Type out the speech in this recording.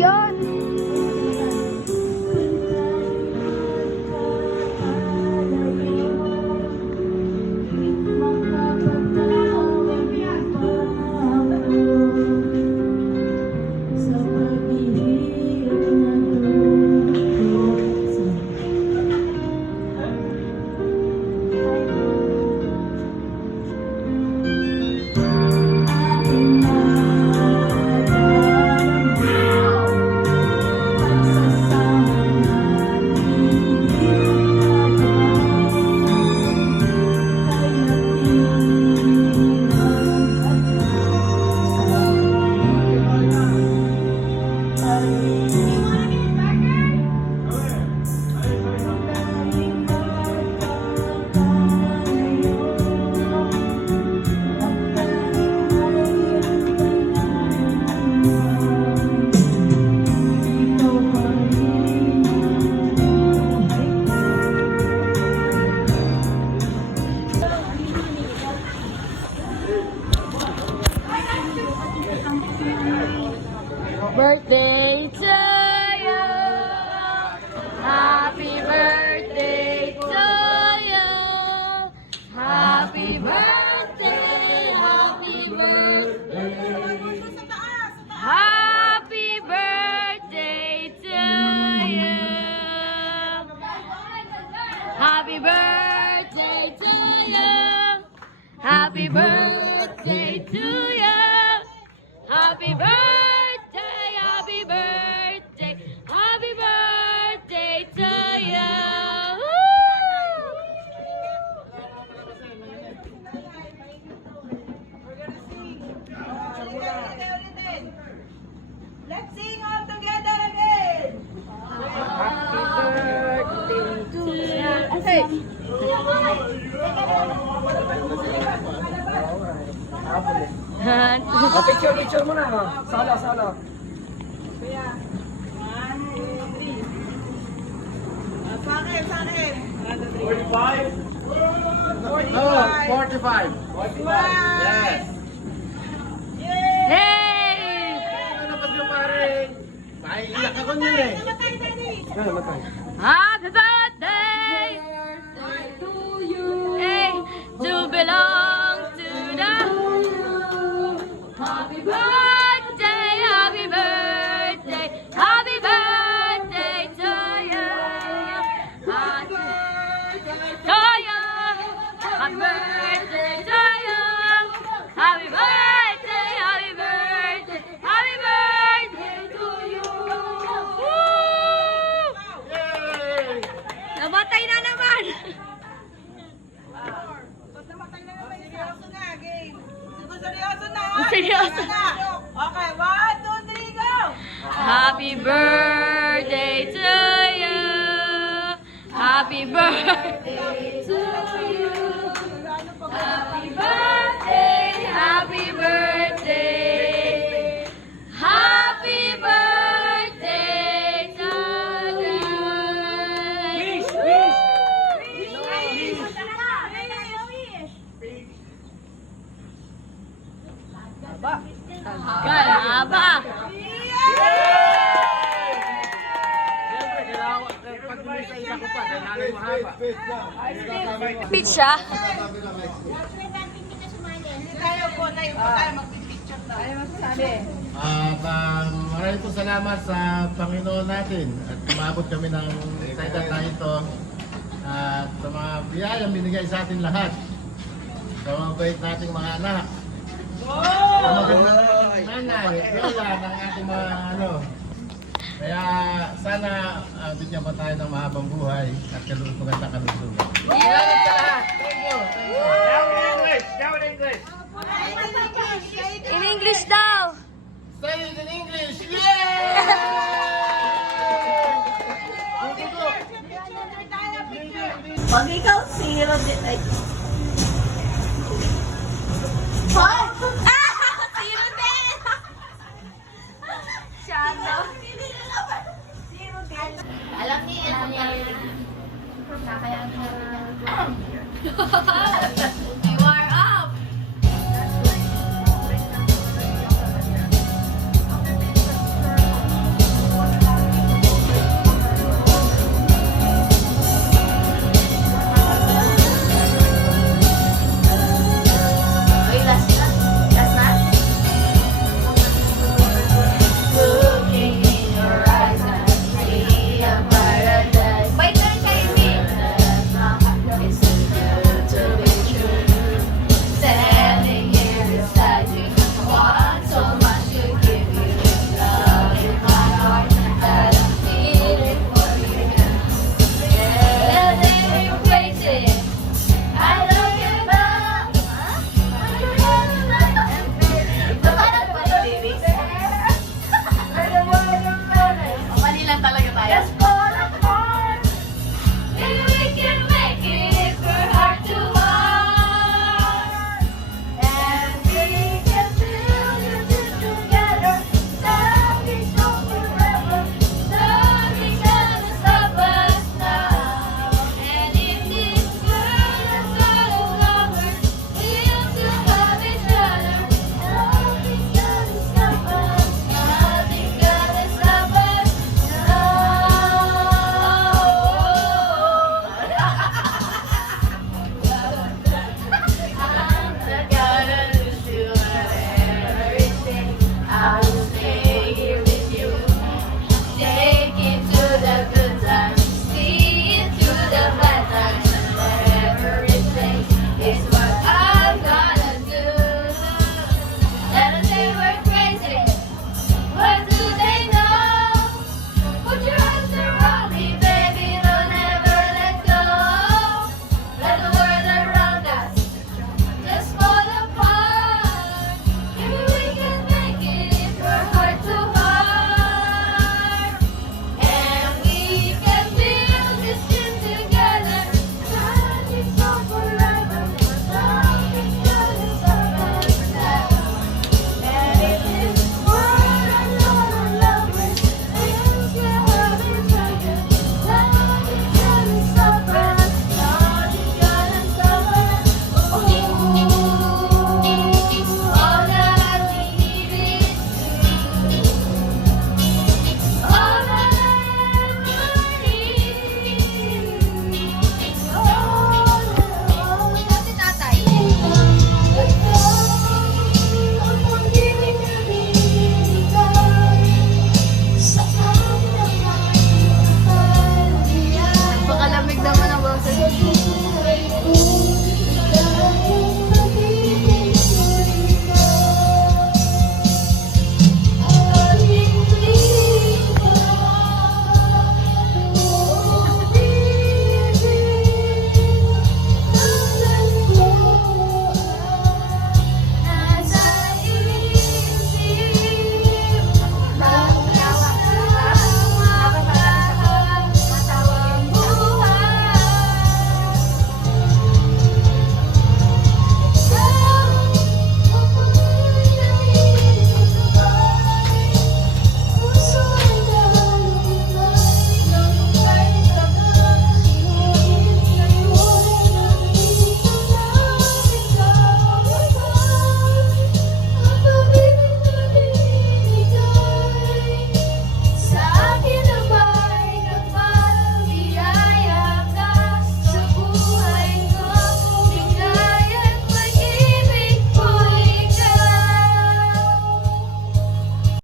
yun. Birthday to you. Happy birthday to you. Happy birthday, happy birthday. Happy birthday to you. Happy birthday to you. Happy birthday to you. Happy birthday. Happy birthday, happy birthday to you. Let's sing all together again. Happy birthday to you. Hey. Picture mo na. Sala. Kuya. 1, 2, 3. Sa akin. 45? 45. 45. Yes. Yay! Hey! Ano ba yung pare? Maiiyak ako niya eh. Namatay, Daddy. Namatay. Happy birthday to you. Hey, to belong to the happy birthday, happy birthday, happy birthday to you. Happy birthday to you. Happy birthday to you. Happy birthday, happy birthday, happy birthday to you. Woo! Yay! Namatay na naman! Ba't namatay na naman? Seryoso na, game. Seryoso na. Seryoso na. Okay, 1, 2, 3, go! Happy birthday to you! Happy birthday to you! Happy birthday! Happy birthday! Happy birthday to you! Kalaba! Siyempre, kailangan pag may sa isa ko pa, kailangan mahaba. Pizza? Hindi tayo po tayo magpipicture tayo. At maraming po salamat sa Panginoon natin at umabot kami ng sa edad na ito at sa mga biyayang binigay sa atin lahat sa mga bait nating mga anak. Ang magandang nanay, lola ng ating mga Kaya sana bigyan pa tayo ng mahabang buhay at magandang kalusugan. Salamat sa lahat! Thank you! Now in English! In English daw! Say it in English! Yay! Pag ikaw, 0 din. Ay. Hoy! Zero din! Shadow. Alam niya, Kaya